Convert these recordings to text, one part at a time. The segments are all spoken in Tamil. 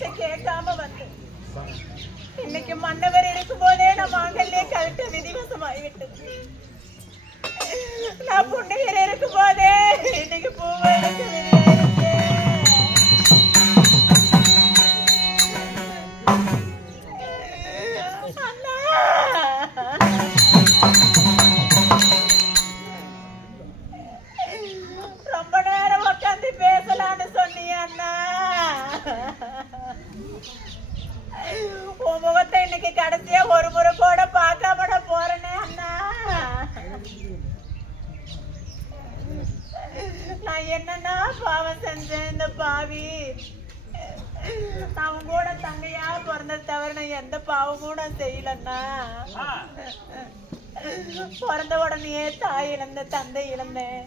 பேச்ச கேட்காம வந்து இன்னைக்கு மன்னவர் இருக்கும் போதே நான் மாங்கல்யே கழட்ட விதிவசமாகிவிட்டது. நான் புண்ணியர் இருக்கும் போதே இன்னைக்கு பூவை ரொம்ப நேரம் உட்காந்து பேசலான்னு சொன்னீங்க அண்ணா. உன் முகத்தை இன்னைக்கு கடைசியா ஒரு முறை கூட பார்க்காம போறேனே அண்ணா. நான் என்னன்னா பாவம் செஞ்சேன் இந்த பாவி. அவன் கூட தங்கையா பிறந்த தவிர நான் எந்த பாவமும் நான் செய்யலன்னா. பிறந்த உடனே தாய் இழந்த தந்தை இழந்தேன்.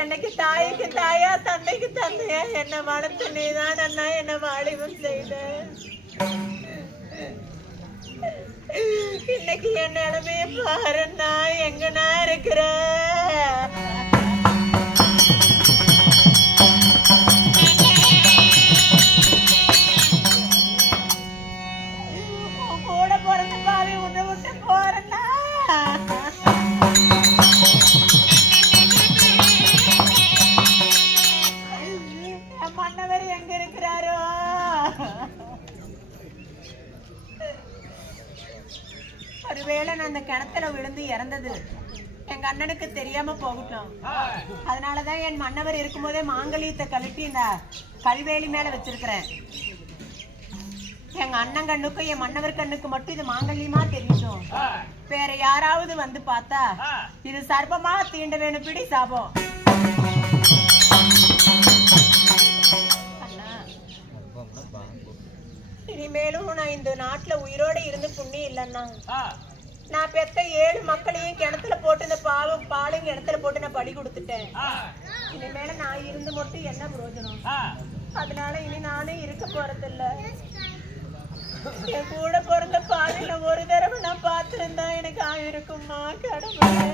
என்னைக்கு தாய்க்கு தாயா தந்தைக்கு தந்தையா என்ன வளர்த்து நீதான் அண்ணா என்ன வாலிபம் செய்த. இன்னைக்கு என் நிலைமைய பாருன்னா எங்கண்ணா இருக்கிற. கூட பிறந்த பாவி உன்னை விட்டு போறேன்னா மன்னவர் எங்க இருக்கிறாரோ. ஒருவேளை நான் அந்த கிணத்துல விழுந்து இறந்தது எங்க அண்ணனுக்கு தெரியாம போகட்டும். அதனாலதான் என் மன்னவர் இருக்கும் போதே மாங்கல்யத்தை கழட்டி இந்த கல்வேலி மேல வச்சிருக்கிறேன். எங்க அண்ணன் கண்ணுக்கும் என் மன்னவர் கண்ணுக்கு மட்டும் இது மாங்கல்யமா தெரியும். வேற யாராவது வந்து பார்த்தா இது சர்ப்பமா தீண்ட வேணும் பிடி சாபம். இனிமேலும் நான் இந்த நாட்டுல உயிரோட இருந்து புண்ணியம் இல்லைன்னா நான் பெத்த 7 மக்களையும் கிணத்துல போட்டு இந்த பாலும் கிணத்துல போட்டு நான் பலி கொடுத்துட்டேன். இனிமேல நான் இருந்து மட்டும் என்ன பிரயோஜனம். அதனால இனி நானும் இருக்க போறதில்ல. என் கூட பிறந்த பாலில ஒரு தடவை நான் பார்த்திருந்தா எனக்கு ஆயிருக்குமா கடவுளே.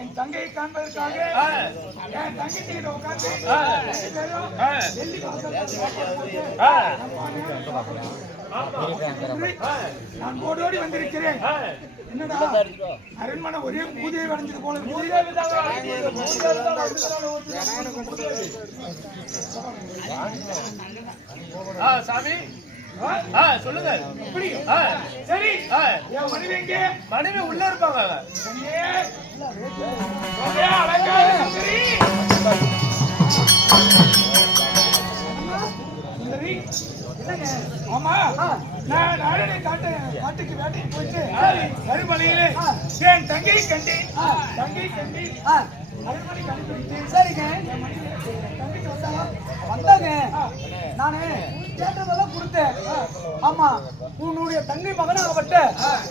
என் தங்கையை காண்பதற்காக என் தங்கை உட்கார்ந்து நான் ஓடோடி வந்திருக்கிறேன். என்னடா அரண்மனை ஒரே பூஜையை அடைஞ்சது போல சாமி சொல்லுங்க. இப்படி சரி. என் மனைவி எங்கே? மனைவி உள்ள இருப்பாங்க. அழகான சுந்தரி. சுந்தரி, ஆமா நான் நாடனை காட்டுக்கு வேட்டைக்கு போயிட்டு அருமலையிலே என் தங்கை கண்டி அருமலைக்கு அனுப்பிவிட்டேன். சரிங்க, தங்கைக்கு வந்தாளா? வந்தாங்க. நானு கேட்டதெல்லாம் கொடுத்தேன். ஆமா, உன்னுடைய தங்கை மகனாகப்பட்ட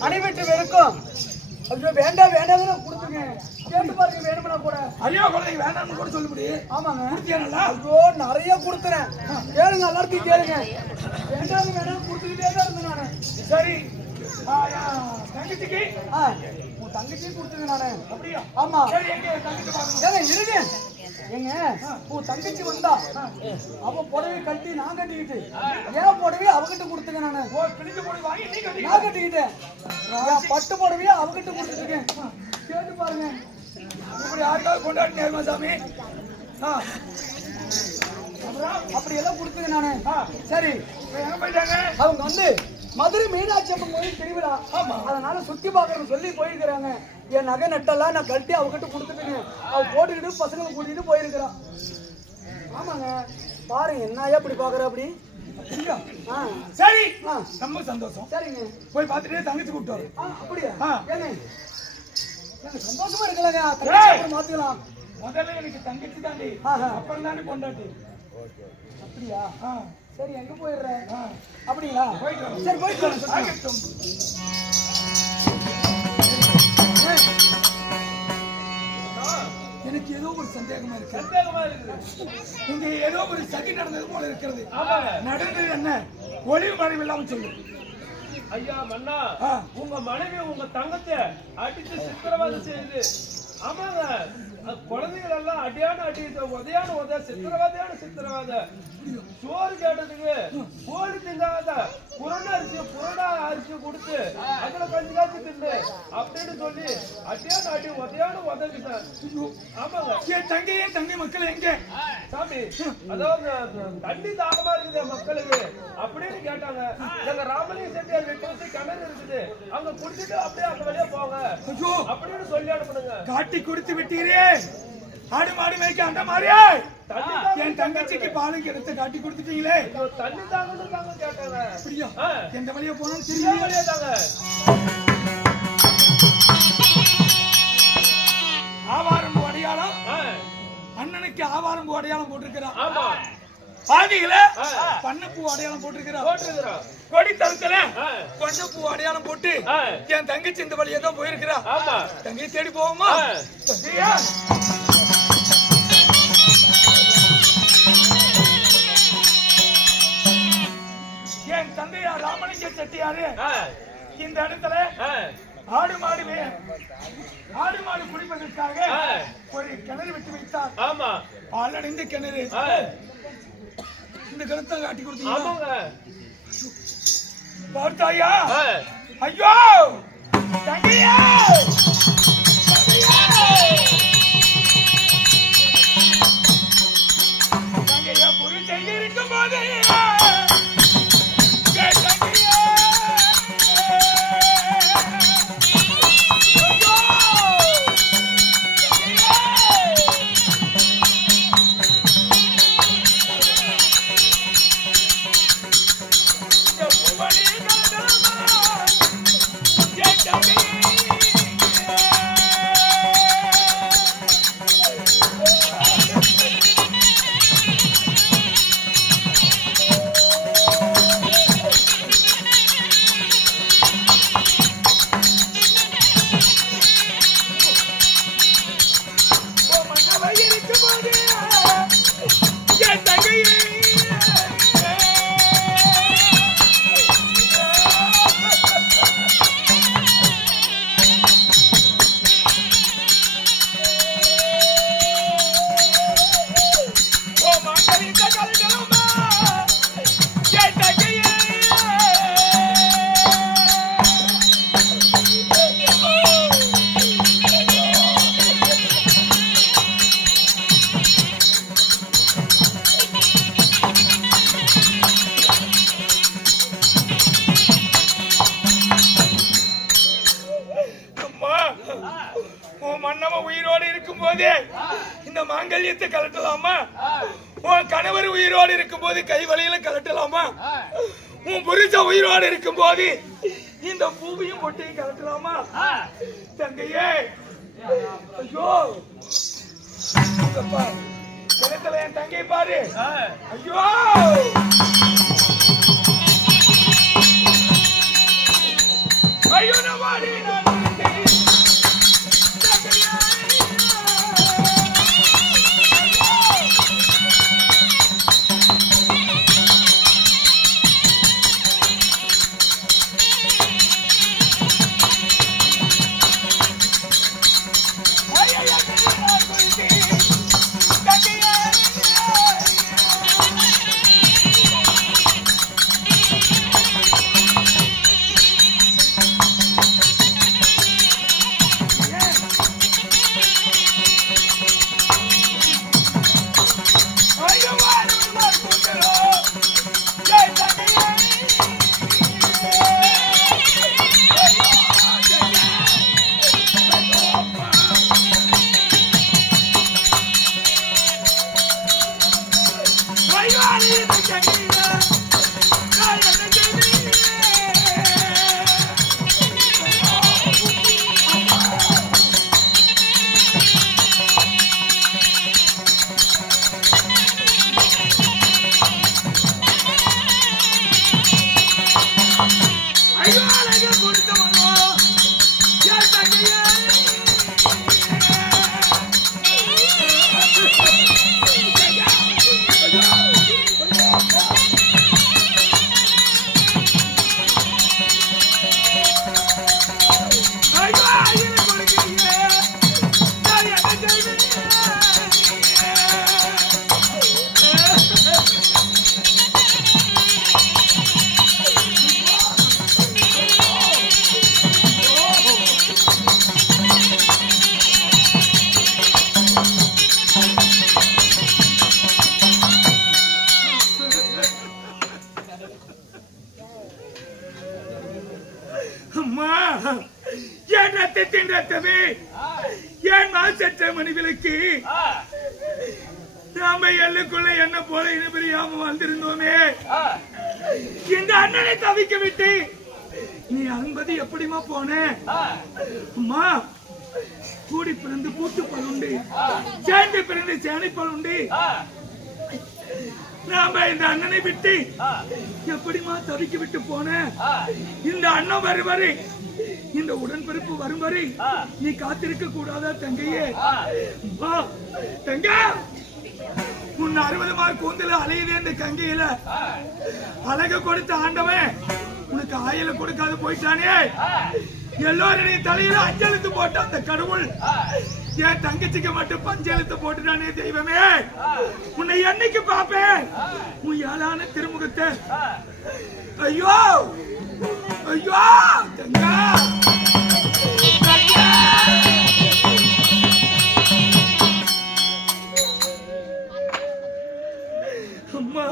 அனைவற்று வெறுக்கும். ஐயோ வேண்டாம் வேண்டாம் கொடுத்துங்க. கேட்டு பாருங்க வேணும்னா கூட. ஐயோ குழந்தைங்க வேண்டாம்னு கூட சொல்ல முடியும். ஆமாங்க, கொடுத்தியானா? ஐயோ நிறைய கொடுத்துறேன். கேளுங்க, எல்லாருக்கும் கேளுங்க. வேண்டாம் வேண்டாம் கொடுத்துக்கிட்டே தான் இருந்தேன் நானு. சரி, தங்கச்சிக்கு உன் தங்கச்சி கொடுத்துங்க நானு. அப்படியா? ஆமா. சரி, எங்க தங்கச்சி பாருங்க. ஏங்க இருங்க, ஏங்க உன் தங்கச்சி வந்தா அவ புடவை கட்டி நான் கட்டிக்கிட்டு ஏன் புடவையை அவகிட்ட கொடுத்துங்க நானு. கிழிஞ்ச போய் வாங்கி நீ கட்டி நான் கட்டிக்கிட்டேன். என் பட்டு புடவையை அவகிட்ட கொடுத்துருக்கேன். கேட்டு பாருங்க. இப்படி யாருக்காவது கொண்டாடினாருமா சாமி? அப்படி எல்லாம் கொடுத்துங்க நானு. சரி, எங்க போயிட்டாங்க? அவங்க வந்து மதுரை மீனாட்சி அம்மன் கோயில் திருவிழா. அதனால சுத்தி பாக்குறேன்னு சொல்லி போயிருக்கிறாங்க. என் நகை நட்டெல்லாம் நான் கட்டி அவகிட்ட கொடுத்துட்டுங்க. அவ போட்டுக்கிட்டு பசங்களை கூட்டிட்டு போயிருக்கிறான். ஆமாங்க, பாருங்க என்னையா இப்படி பாக்குற அப்படி. சரி, ரொம்ப சந்தோஷம். சரிங்க, போய் பார்த்துட்டு தங்கச்சி கூப்பிட்டு வர. அப்படியா? ஏங்க எனக்கு சந்தோஷமா இருக்கலாங்க. ஏய்! மாத்திக்கலாம். முதல்ல எனக்கு தங்கச்சி தாண்டி, அப்புறம் தாண்டி பொண்டாட்டி. அப்படியா? சரி, எங்க போயிடுற? அப்படிங்களா? சரி, போயிட்டு வரேன். ஆகட்டும். எனக்கு ஏதோ ஒரு சந்தேகமா இருக்கு. இங்க ஏதோ ஒரு சதி நடந்தது போல இருக்கிறது. நடந்தது என்ன? ஒளிவு மறைவு இல்லாம சொல்லு. ஐயா மன்னா, உங்க மனைவி உங்க தங்கத்தை அடித்து சித்திரவதை செய்யுது. ஆமாங்க, குழந்தைகள் எல்லாம் அடியான அடி, உதையான உத, சித்திரவதையான சித்திரவதை. சோறு கேட்டதுக்கு கோழி திங்காத புரடா அரிசி கொடுத்து அதுல கஞ்சி காய்ச்சி தின்னு அப்படின்னு சொல்லி அடியான அடி, உதையான உதவிட்டேன். ஆமாங்க, என் தங்கை மக்கள் எங்க சாமி? அதாவது தண்ணி தாகமா இருக்குது மக்களுக்கு அப்படின்னு கேட்டாங்க. எங்க ராமலிங்க செட்டியார் வீட்டு வச்சு கிணறு இருக்குது, அங்க குடிச்சிட்டு அப்படியே அந்த வழியா போங்க அப்படின்னு சொல்லி அனுப்புனுங்க. காட்டி கொடுத்து விட்டீரே, ஆடு மாடு மேய்க்க அந்த மாதிரியே என் தங்கச்சிக்கு பாலுக்கு எடுத்து காட்டி கொடுத்துட்டீங்களே. தண்ணி தாங்கன்னு தாங்க கேட்டாங்க. அப்படியா? எந்த வழியா போனாலும் சிறிய வழியா தாங்க. ஆவாரம்பு அடையாளம், அண்ணனுக்கு ஆவாரம்பு அடையாளம் போட்டிருக்கிறான். ஆமா, பாதிகள பண்ணப்பூ அடையாளம் போட்டிருக்கிறான். கொடி தரத்துல பண்ணப்பூ அடையாளம் போட்டு என் தங்கச்சி இந்த வழியா தான் போயிருக்கிறா. தங்கை தேடி போவோமா? என் தந்தையா ராமலிங்க செட்டியாரு இந்த இடத்துல ஆடு மாடு குடிப்பதற்காக ஒரு கிணறு விட்டு வைத்தார். ஆமா, பாலடைந்த கிணறு. இந்த கிணத்தை காட்டி கொடுத்தீங்க பார்த்தாயா? ஐயோ தங்கையா, தங்கையா புரிச்சை இருக்கும் போது போது இந்த மாங்கல்யத்தை கலட்டலாமா? உன் கணவர் உயிரோடு இருக்கும் போது கை வழியில கலட்டலாமா? உன் புருஷ உயிரோடு இருக்கும் போது இந்த பூவையும் பொட்டையும் கலட்டலாமா? தங்கையே, ஐயோ கிணத்துல என் தங்கை பாரு. ஐயோ ஐயோ நவாடி நான் நாம எல்லுக்குள்ள என்ன போல இனப்பிரியாம வந்திருந்தோமே, இந்த அண்ணனை தவிக்க விட்டு நீ அன்பது எப்படிமா போன? அம்மா, கூடி பிறந்து பூத்து பழுண்டு, சேர்ந்து பிறந்து சேனை பழுண்டு. நாம இந்த அண்ணனை விட்டு எப்படிமா தவிக்க விட்டு போன? இந்த அண்ணன் வருவரை, இந்த உடன்பிறப்பு வரும் வரை நீ காத்திருக்க கூடாதா தங்கையே? தங்கா, உன் 60 மார்க் கூந்தல அலையுது இந்த கங்கையில அழக கொடுத்த ஆண்டவன் உனக்கு ஆயில கொடுக்காது போயிட்டானே. எல்லோருடைய தலையில அஞ்செழுத்து போட்ட அந்த கடவுள் என் தங்கச்சிக்கு மட்டும் பஞ்செழுத்து போட்டுட்டானே. தெய்வமே, உன்னை என்னைக்கு பாப்பேன் உன் ஏழான திருமுகத்தை? ஐயோ ஐயோ தங்கா, அம்மா,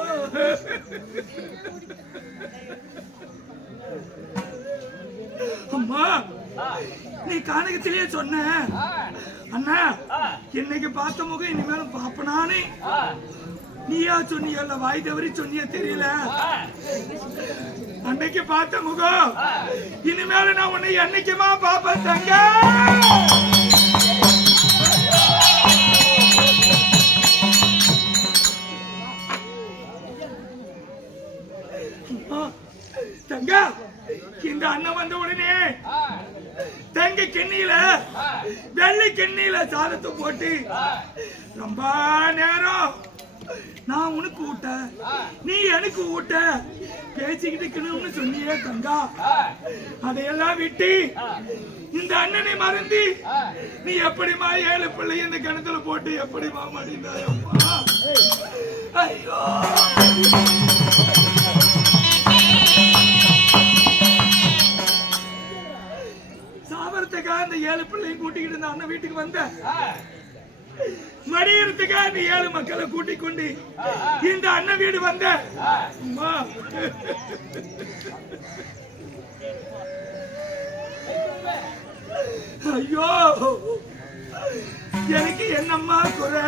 அம்மா, நீ கானகத்திலேயே சொன்ன அண்ணா இன்னைக்கு பார்த்த முகம் இனிமேலும் பாப்பனானே. நீயா சொன்னியல்ல, வாய் தவறி சொன்னிய தெரியல. அன்னைக்கு பார்த்த முகம் இனிமேல நான் உன்னை என்னைக்குமா பாப்பேன் தங்க. தங்க, இந்த அண்ணன் வந்த உடனே தங்க கிண்ணியில வெள்ளை கிண்ணியில சாதத்தை போட்டு ரொம்ப நேரம் நான் உனக்கு ஊட்ட நீ எனக்கு ஊட்ட பேசிக்கிட்டு இருக்கணும்னு சொன்னியே தங்கா. அதையெல்லாம் விட்டு இந்த அண்ணனை மறந்து நீ எப்படிமா 7 பிள்ளை இந்த கிணத்துல போட்டு எப்படிமா மடிந்தாயப்பா? ஐயோ, சாவரத்துக்காக அந்த 7 பிள்ளையும் கூட்டிக்கிட்டு இருந்த அண்ணன் வீட்டுக்கு வந்த மடியறதுக்காக அந்த 7 மக்களை கூட்டிக் கொண்டு இந்த அண்ணன் வீடு வந்த. ஐயோ, எனக்கு என்னம்மா குறை?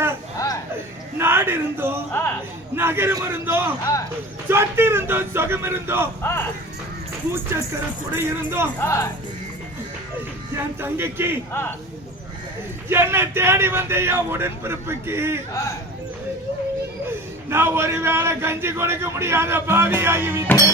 நாடு இருந்தோம், நகரம் இருந்தோம், சொத்து இருந்தோம், சுகம் இருந்தோம், பூச்சக்கர குடை இருந்தோம். என் தங்கைக்கு என்னை தேடி வந்த என் உடன்பிறப்புக்கு நான் ஒருவேளை கஞ்சி கொடுக்க முடியாத பாவியாகிவிட்டேன்.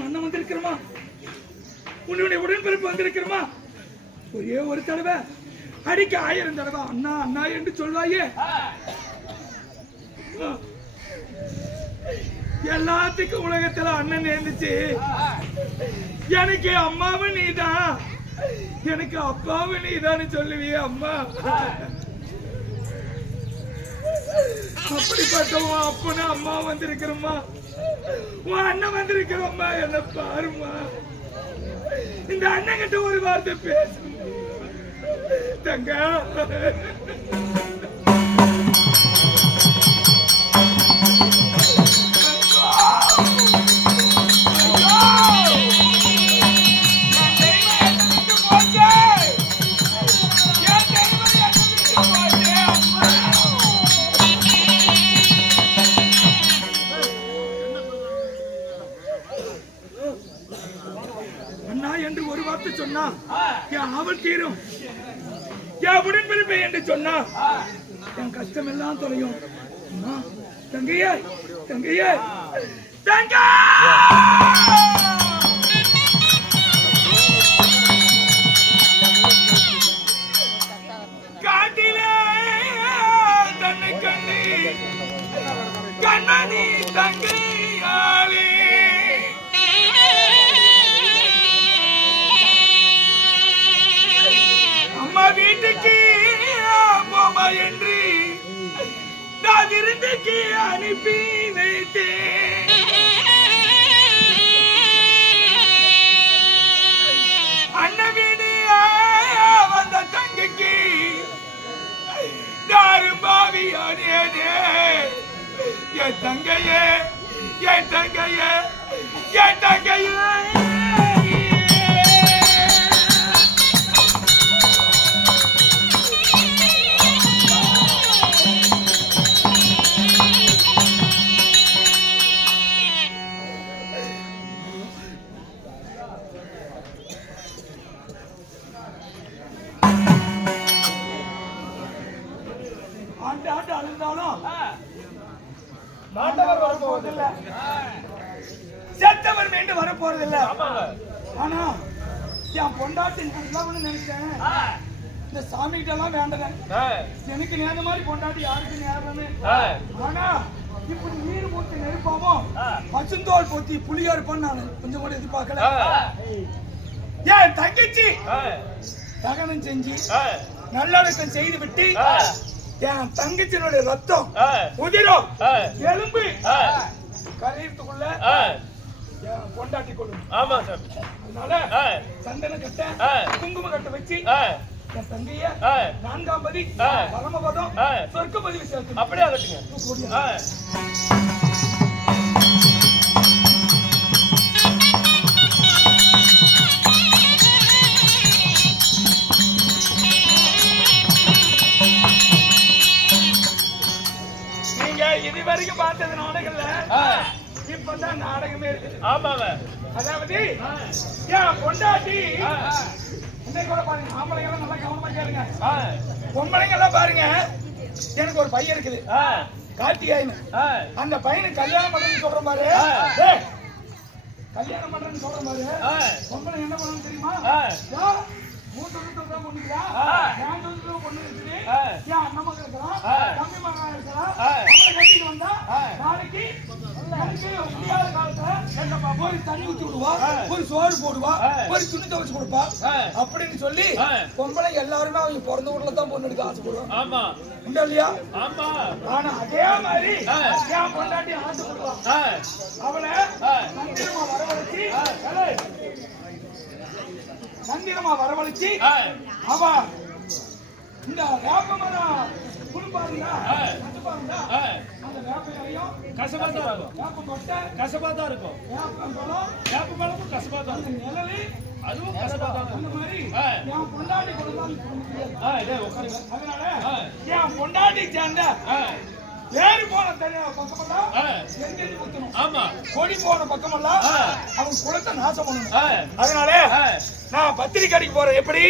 அண்ணன் வந்திருக்கிறமா, உன்னுடைய உடன்பிறப்பு வந்திருக்கிறமா. ஒரே ஒரு தடவை அடிக்க 1000 தடவை அண்ணா அண்ணா என்று சொல்வாயே. எல்லாத்துக்கும் உலகத்துல அண்ணன் இருந்துச்சு. எனக்கு அம்மாவும் நீதான், எனக்கு அப்பாவும் நீதான்னு சொல்லுவியே அம்மா. அப்படிப்பட்ட உன் அப்பனு அம்மா வந்திருக்கிறோம்மா, உன் அண்ணன் வந்திருக்கிறோம்மா. என்ன பாருமா, இந்த அண்ணன் கிட்ட ஒரு வார்த்தை பேசு தங்க. சொன்னா என் அவள் தீரும், என் உடன்பிறப்பை என்று சொன்னா என் கஷ்டம் எல்லாம் தொலையும். தங்கையே தங்கையே தங்க. காட்டிலே தன்னை கண்ணி கண்ணி தங்கையாளே வீட்டுக்கு போமா என்று நான் விருந்துக்கு அனுப்பி வைத்தேன். அண்ணன் வீடு வந்த தங்கைக்கு யாரும் பாவியானே. என் தங்கையே என் தங்கையே என் தங்கையே. செத்தவர் மீண்டு வர போறதில்லை. ஆனா என் பொண்டாட்டி நினைச்சேன், இந்த சாமி கிட்ட எல்லாம் வேண்டன எனக்கு நேர்ந்த மாதிரி பொண்டாட்டி யாருக்கு நேரமே. ஆனா இப்படி நீர் போட்டு நெருப்பாமோ பசுந்தோல் போத்தி புளியா இருப்பான்னு நான் கொஞ்சம் கூட எதிர்பார்க்கல. என் தங்கச்சி தகனம் செஞ்சு நல்லடக்கம் செய்து விட்டு என் தங்கச்சியினுடைய ரத்தம் உதிரம் எலும்பு கரையத்துக்குள்ள கொண்டாட்டி கொள்ளும். அதனால சந்தன கட்ட குங்கும கட்ட வச்சு என் தங்கைய 4ஆம் பதி பரமபதம் சொர்க்கப்பதி விசேஷம் அப்படியே ஆகட்டுங்க. இதுவரைக்கும் பார்த்தது நாடகம்ல, இப்பதான் நாடகமே இருக்குது. ஆமாங்க. அதாவது என் பொண்டாட்டி இன்னைக்கு கூட பாருங்க, ஆம்பளைங்க எல்லாம் நல்லா கவனமா கேளுங்க. பொம்பளைங்க எல்லாம் பாருங்க, எனக்கு ஒரு பையன் இருக்குது கார்த்திகாயன். அந்த பையனுக்கு கல்யாணம் பண்றேன்னு சொல்ற மாதிரி கல்யாணம் பண்றேன்னு சொல்ற மாதிரி பொம்பளை என்ன பண்ணணும் தெரியுமா? மூத்த பொண்ணுங்களா என் சொந்த பொண்ணு இருக்குது, என் அண்ணன் மகன் இருக்கலாம், தம்பி மகன் இருக்கலாம், அவங்களை கட்டிட்டு வந்தா நாளைக்கு முடியாத காலத்துல ஒரு தண்ணி ஊற்றி விடுவா, ஒரு சோறு போடுவா, ஒரு துணி துவைச்சு கொடுப்பா அப்படின்னு சொல்லி பொம்பளை எல்லாருமே அவங்க பிறந்த ஊர்ல தான் பொண்ணு எடுக்க ஆசைப்படுவாங்க. உண்டா இல்லையா? ஆனா அதே மாதிரி என் பொண்டாட்டி ஆசைப்படுவான். அவளை மந்திரமா வரவழைச்சு மந்திரமா வரவழைச்சு அவ இந்த வேப்ப மரம் குடுப்பாருங்களா கட்டுப்பாருங்களா அந்த வேப்ப இலையும் கசப்பா தான் இருக்கும். வேப்ப கொட்டை கசப்பா தான் இருக்கும். வேப்ப பழம் வேப்ப பழமும் கசப்பா தான் இருக்கும். நிழலு அதுவும் கசப்பா தான் அந்த இருக்கும். மாதிரி என் பொண்டாட்டி கொடுக்கலாம். டேய் உட்காருங்க. அதனால என் பொண்டாட்டி சேர்ந்த ஏறி போன பக்கமெல்லாம் செங்கல் ஊத்தணும். ஆமா கொடி போன பக்கமெல்லாம் அவங்க குளத்தை நாசம் பண்ணணும். அதனால நான் பத்திரிக்கை அடிக்க போறேன். எப்படி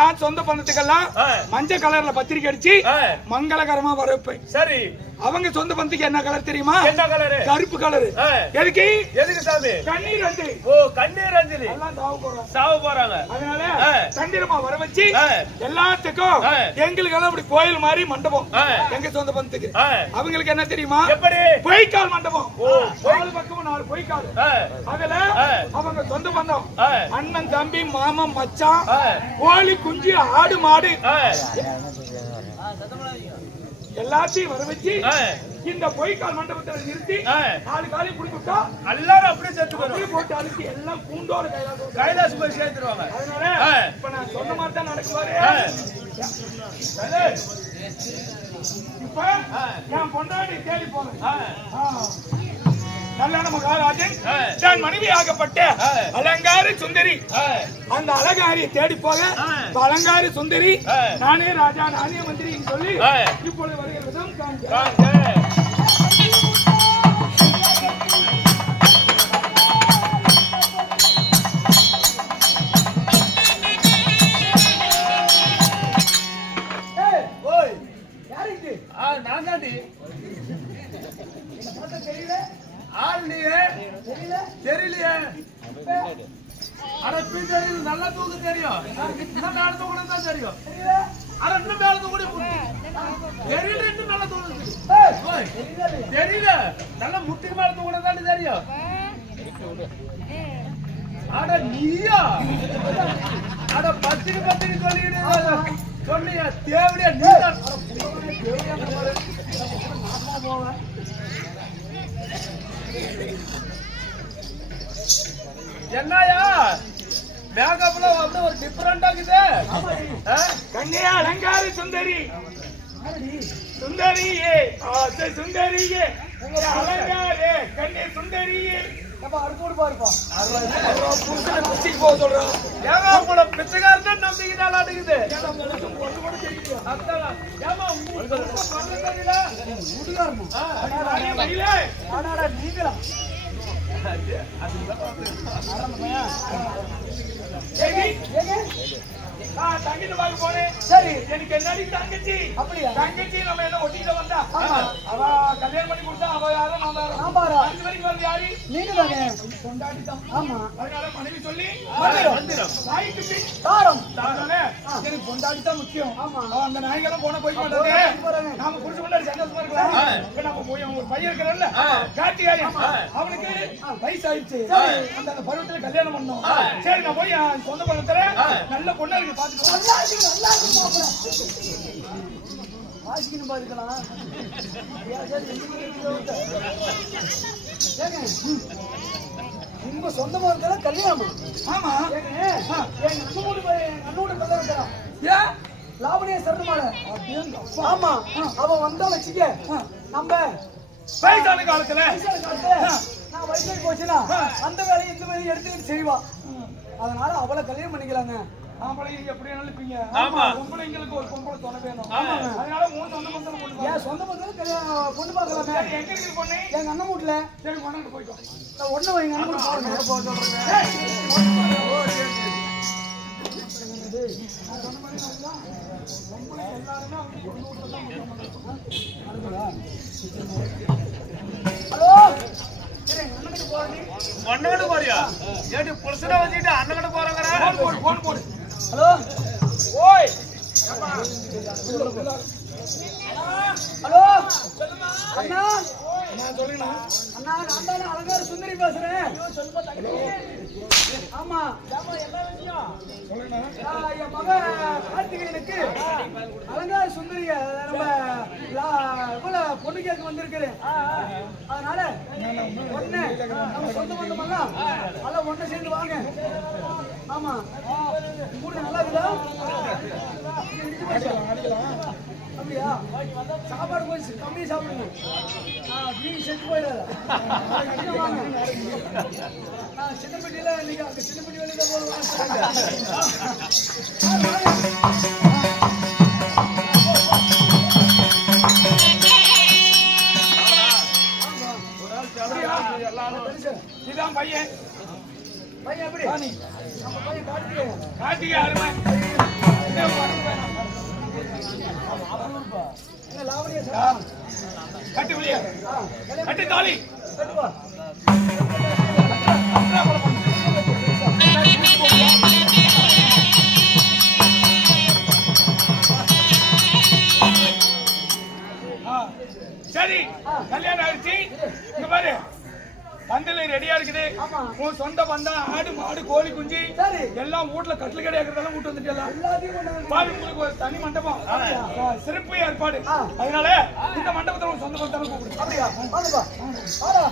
என் சொந்த பந்தத்துக்கெல்லாம் மஞ்சள் கலர்ல பத்திரிக்கை அடிச்சு மங்களகரமா வரப்பேன். சரி அவங்க சொந்த பந்தத்துக்கு என்ன கலர் தெரியுமா? என்ன கலரு? கருப்பு கலரு. எதுக்கு? எதுக்கு சாமி? கண்ணீர் அஞ்சலி. ஓ கண்ணீர் அஞ்சலி. எல்லாம் சாவ போறாங்க. அதனால தந்திரமா வர வச்சு எல்லாத்துக்கும் எங்களுக்கெல்லாம் இப்படி கோயில் மாதிரி மண்டபம் எங்க சொந்த பந்தத்துக்கு. அவங்களுக்கு என்ன தெரியுமா? எப்படி? பொய்க்கால் மண்டபம். நாலு பக்கமும் 4 பொய்க்கால். அதுல அவங்க சொந்த பந்தம் அண்ணன் தம்பி மாமன் மச்சான் கோழி குஞ்சு ஆடு மாடு எல்லாத்தையும் வர வச்சு இந்த பொய்க்கால் மண்டபத்தில் நிறுத்தி 4 காலி குடிச்சுட்டா எல்லாரும் அப்படியே சேர்த்து அப்படியே போட்டு அழுத்தி எல்லாம் கூண்டோட கைலாசம் போய் சேர்த்துருவாங்க. அதனால இப்ப நான் சொன்ன மாதிரி தான் நடக்குவாரு. இப்ப என் பொண்டாட்டி தேடி போறேன். கல்யாண மகாராஜன் தன் மனைவி ஆகப்பட்ட அலங்காரி சுந்தரி அந்த அலங்காரியை தேடி போக அலங்காரி சுந்தரி நானே ராஜா நானே மந்திரி சொல்லி இப்பொழுது வருகிறதும் நான் தாண்டி ஆள் நீ தெரியலையே. ஆனா இப்ப தெரியும், நல்லா தூக்க தெரியும். இன்னும் மேல தூக்க தான் தெரியும். ஆனா இன்னும் மேல தூக்க தெரியல. இன்னும் நல்லா தூக்க தெரியல. நல்லா முட்டிக்கு மேல தூக்க தான் தெரியும். ஆட நீயா அட பத்திரிக்கை சொல்லிடு சொன்னியா தேவடியா நீ என்னையா மேக்கப்ல வந்து ஒரு டிஃபரெண்டா இருக்குது. கண்ணியா அலங்காரி சுந்தரி சுந்தரியே சுந்தரியே அலங்காரே கண்ணே சுந்தரியே பிச்சைக்காரன் நம்பிக்கைதான் அடிக்குது. தங்கிட்டு பார்க்க போனேன். சரி எனக்கு என்னடி தங்கச்சி? அப்படியா? தங்கச்சி நம்ம என்ன ஒட்டிட்டு வந்தா அவ கல்யாணம் பண்ணி கொடுத்தா அவ யாரும் நான் பாரு அஞ்சு வரைக்கும் வந்து யாரு நீங்க தானே கொண்டாடி தான். ஆமா அதனால மனைவி சொல்லி மந்திரம் நாய்க்கு பின் தாரம் எனக்கு கொண்டாடி தான் முக்கியம். ஆமா அந்த நாய்க்கெல்லாம் போன போய் மாட்டாங்க. நாம புடிச்சு கொண்டாடி சந்தோஷமா இருக்கலாம். இப்ப நம்ம போய் ஒரு பையன் இருக்கிறல்ல கார்த்திகாயன் அவனுக்கு வயசு ஆயிடுச்சு. அந்த பருவத்துல கல்யாணம் பண்ணோம். சரி நான் போய் சொந்த பருவத்துல நல்ல பொண்ணா இருக்கு வாசிக்கணும் பாருக்கலாம். உங்க சொந்த மகத்துல கல்யாணம்? ஆமா எங்க அண்ணனோட கல்யாணம் லாவணிய சரணமால. ஆமா அவன் வந்தா வச்சுக்க நம்ம வயசான காலத்துல நான் வயசாகி போச்சுன்னா அந்த வேலையை இந்த வேலையை எடுத்துக்கிட்டு செய்வா. அதனால அவளை கல்யாணம் பண்ணிக்கலாங்க. ஆம்பளை எப்படி நினைப்பீங்க? ஆமா பொம்பளைங்களுக்கு ஒரு பொம்பளை துணை வேணும். அதனால மூணு சொந்த பந்தம் பொண்ணு. ஏன் சொந்த பந்தம் பொண்ணு பார்க்கலாமே? எங்க இருக்கு பொண்ணு? எங்க அண்ணன் வீட்டுல. சரி கொண்டாந்து போயிட்டோம். நான் ஒண்ணு எங்க அண்ணன் வீட்டுல போறேன். ஹலோ அண்ணன் போறியா? ஏடி புருஷனை வச்சுட்டு அண்ணன் போறாங்க. போன் போடு. ஹலோ ஓய் ஹலோ அண்ணா நான் சொல்றேன்னா அண்ணா நான் தானே அலங்கார சுந்தரி பேசுறேன். ஆமா சொல்றேன்னா என் மகன் கார்த்திகேயனுக்கு அலங்கார சுந்தரிய நம்ம பொண்ணு கேட்க வந்திருக்கிறேன். அதனால ஒண்ணு நம்ம சொந்த பந்தமெல்லாம் எல்லாம் ஒண்ணு சேர்ந்து வாங்க. ஆமா மூணு நல்லா இருக்குதா? அப்படியா? சாப்பாடு கொஞ்சம் கம்மியா சாப்பிடுங்க. நீங்க செத்து போயிடாத. சின்னப்பட்டியில நீங்க அங்க சின்னப்பட்டி வெளியில போடுவாங்க. இதான் பையன். பையன் எப்படி? நம்ம பையன் கார்த்திகை அருமை. லாவணியா கட்டி வெளியே கட்டி தாலி கட்டுவா. சரி கல்யாணம் ஆயிடுச்சு. இங்க பாரு பந்தல ரெடியா இருக்குது. உன் சொந்த பந்தம் ஆடு மாடு கோழி குஞ்சு சரி எல்லாம் வீட்டுல கட்டில் கிடையாதுலாம் வீட்டு வந்துட்டு எல்லாத்தையும் கொண்டாந்து பாரு உங்களுக்கு ஒரு தனி மண்டபம் சிறப்பு ஏற்பாடு. அதனால இந்த மண்டபத்துல ஒரு சொந்த பந்தம் கூப்பிடு. அப்படியா? வாங்கப்பா வாடா.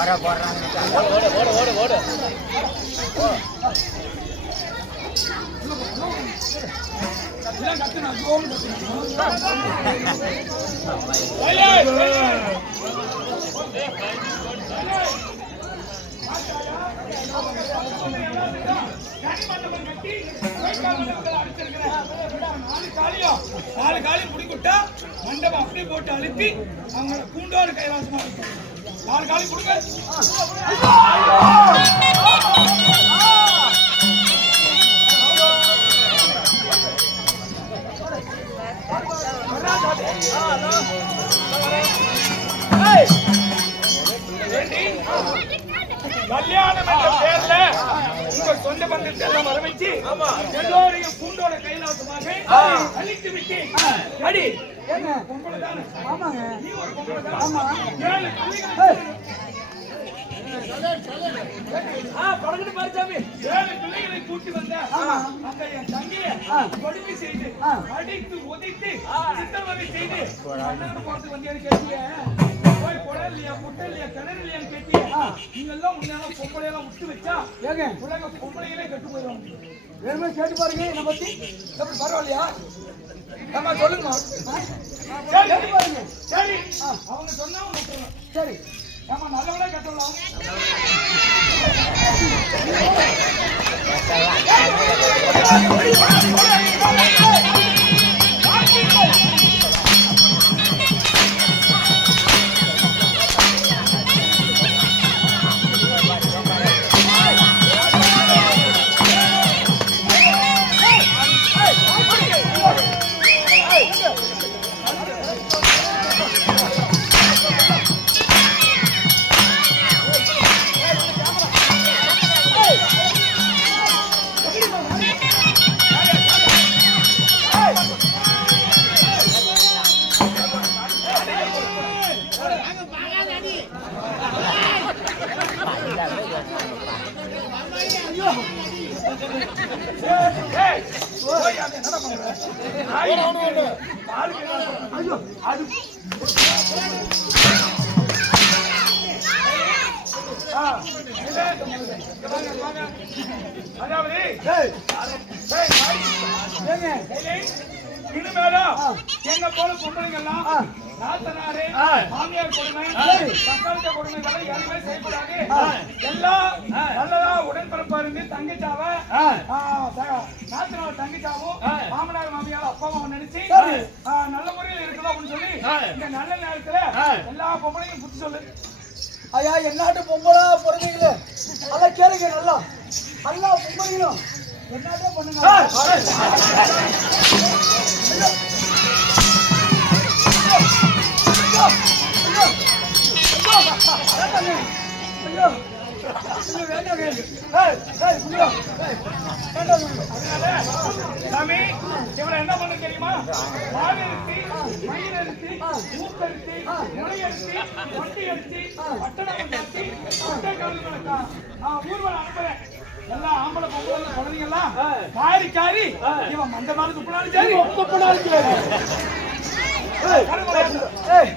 ஓட போடுறாங்க. ஓடு எல்லாம் கத்துனா ஜோம் நாலு காலி முடிக்கிட்டா மண்டபம் அப்படியே போட்டு அழுத்தி அவங்கள கூண்டோடு கைலாசமா இருக்கும். 4 காலி கொடுங்க. கல்யாணம் என்ற பேர்ல உங்க சொந்த பந்தத்தை எல்லாம் வரவச்சு எல்லோரையும் கூண்டோட கைலாசமாக அழித்து விட்டு அடி பொம்பளை தானே? ஆமாங்க. நீ ஒரு பொம்பளை தானே? ஆமா. 7 பிள்ளைகளை கூட்டி வந்த அந்த என் தங்கையை கொடுமை செய்து அடித்து உதைத்து சித்திரவதை செய்து போறது வந்து கேட்டிய போய் குடல் இல்லையா முட்டை இல்லையா கிணறு இல்லையான்னு கேட்டிய நீங்க எல்லாம் முன்னால பொம்பளையெல்லாம் விட்டு வச்சா ஏங்க உலக பொம்பளைகளே கெட்டு போயிடுவாங்க. வேணுமே கேட்டு பாருங்க என்னை பத்தி. எப்படி பரவாயில்லையா? நம்ம சொல்லுங்க. கேட்டு பாருங்க. சரி அவங்க சொன்னா விட்டுறோம். சரி நம்ம நல்லவளே கட்டலாம். என்ன போல பொம்பளைங்கெல்லாம் நாத்தனாரு மாமியார் கொடுமை பக்காளத்த கொடுமைகளை எதுவுமே செய்யக்கூடாது. எல்லாம் நல்லதா உடன்பிறப்பா இருந்து தங்கச்சாவ நாத்தனார் தங்கச்சாவும் மாமனார் மாமியார் அப்பாவும் நினைச்சு நல்ல முறையில் இருக்கணும் அப்படின்னு சொல்லி இந்த நல்ல நேரத்துல எல்லா பொம்பளையும் புத்தி சொல்லு. ஐயா என்னாட்டு பொம்பளா பிறந்தீங்களே அதெல்லாம் கேளுங்க. நல்லா எல்லா பொம்பளைங்களும் என்னாட்டே பண்ணுங்க. சாமி இவரை என்ன பண்ண தெரியுமா? வாழரிசி, மயிலரிசி, மூக்கரிசி, முளையரிசி, ஒட்டியரிசி, பட்டணமரிசி, கொட்டைக்கடலை ஊர்வலம் அனுப்புறேன். எல்லாம் ஆம்பளை பொம்பளை குழந்தைங்கெல்லாம் காரி காரி இவன் மந்த மாதிரி துப்புனாலும் சரி துப்புனாலும் சரி.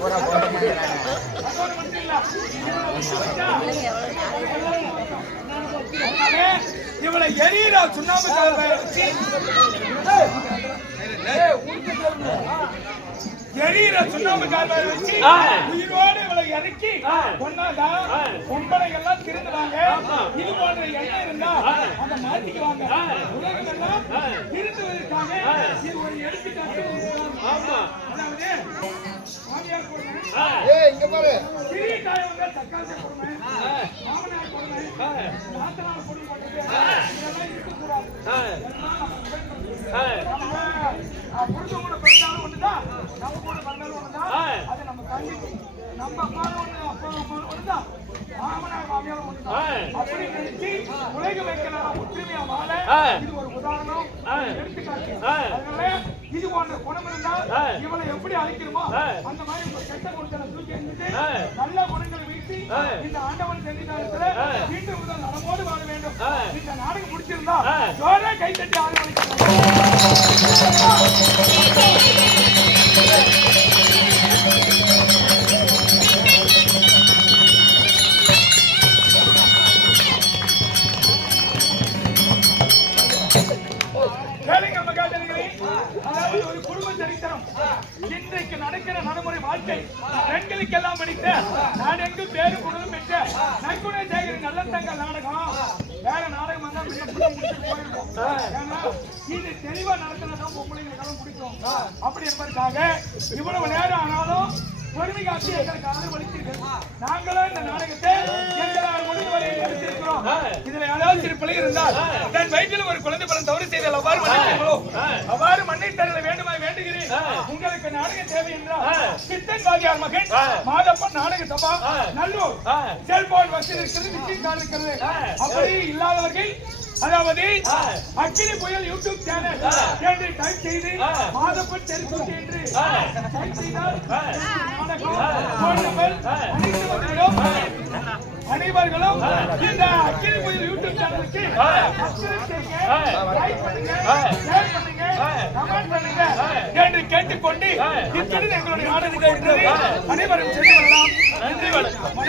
பூரா போட்டு இவளை எரியரா சுண்ணாம்பு வச்சு எரியற சுண்ணாம்பு கால்வாய் வச்சு உயிரோடு இவளை இறக்கி கொண்டாதான் பொம்பளை எல்லாம் திருந்துவாங்க. இது போன்ற எண்ணம் இருந்தா அதை மாத்திக்குவாங்க. உலகம் எல்லாம் திருந்துவதற்காக இது ஒரு எடுத்துக்காட்டு. அதாவது மாமியார் கொடுமை, சிறிய காய வந்தா தக்காளி கொடுமை, மாமனார் கொடுமை, நாத்தனார் கொடுமை போட்டது இதெல்லாம் இருக்கக்கூடாது. புரிஞ்சவங்கள பிறந்தாலும் ஒண்ணுதான், நம்ம கூட பிறந்தாலும் ஒண்ணுதான். அது நம்ம தண்ணி நம்ம அப்பாவும் ஒண்ணு, அப்பா அம்மாவும் ஒண்ணுதான், மாமனார் மாமியாரும் ஒண்ணுதான். அப்படி நினைச்சு உலக வைக்கலாம் ஒற்றுமையா வாழ இது ஒரு உதாரணம், எடுத்துக்காட்டு. அதனால இது போன்ற குணம் இருந்தால் இவளை எப்படி அழைக்கிறோமோ அந்த மாதிரி ஒரு கெட்ட குணத்தை தூக்கி எறிஞ்சிட்டு நல்ல குணங்களை வீசி இந்த ஆண்டவன் சன்னிதானத்துல மீண்டும் முதல் நலமோடு வாழ வேண்டும். இந்த நாடகம் முடிச்சிருந்தா ஜோரா கைத்தட்டி ஆதரவளிக்கிறோம். அதாவது ஒரு குடும்ப சரித்திரம், இன்றைக்கு நடக்கிற நடைமுறை வாழ்க்கை, பெண்களுக்கெல்லாம் படித்த நாடெங்கு பேரு புகழும் பெற்ற நற்குண சேகரி நல்ல தங்கள் நாடகம். வேற நாடகம் வந்தா போயிருக்கும். ஏன்னா இது தெளிவா நடத்தினதான் பொம்பளைங்களுக்கெல்லாம் பிடிக்கும். அப்படி என்பதற்காக இவ்வளவு நேரம் ஆனாலும் பொறுமை காட்டி எங்களுக்கு ஆதரவளித்தீர்கள். நாங்களும் இந்த நாடகத்தை எங்களால் முடிந்த வரையில் எடுத்திருக்கிறோம். இதுல யாராவது சிறு பிள்ளை இருந்தால் தன் வயிற்றில் ஒரு குழந்தை பிறந்த தவறு செய்தால் அவ்வாறு மன்னித்தீர்களோ அவ்வாறு மன்னித் தரல வேண்டுமாய் வேண்டுகிறேன். உங்களுக்கு நாடகம் தேவை என்றால் சித்தன் வாதியார் மகன் மாதப்பன் நாடக சபா நல்லூர் செல்போன் வசதி இருக்கிறது, விசிட் கார்டு இருக்கிறது. அப்படி இல்லாதவர்கள் அதாவது அக்கினி புயல் யூடியூப் சேனல் என்று டைப் செய்து மாதப்பன் தெருக்கூட்டி என்று டைப் செய்தால் அனைவர்களும் இந்த அக்கினி புயல் யூடியூப் சேனலுக்கு லைக் பண்ணுங்க, ஷேர் பண்ணுங்க, கமெண்ட் பண்ணுங்க என்று கேட்டுக்கொண்டு இத்துடன் எங்களுடைய நாடகத்தை அனைவரும் சென்று வரலாம். நன்றி வணக்கம்.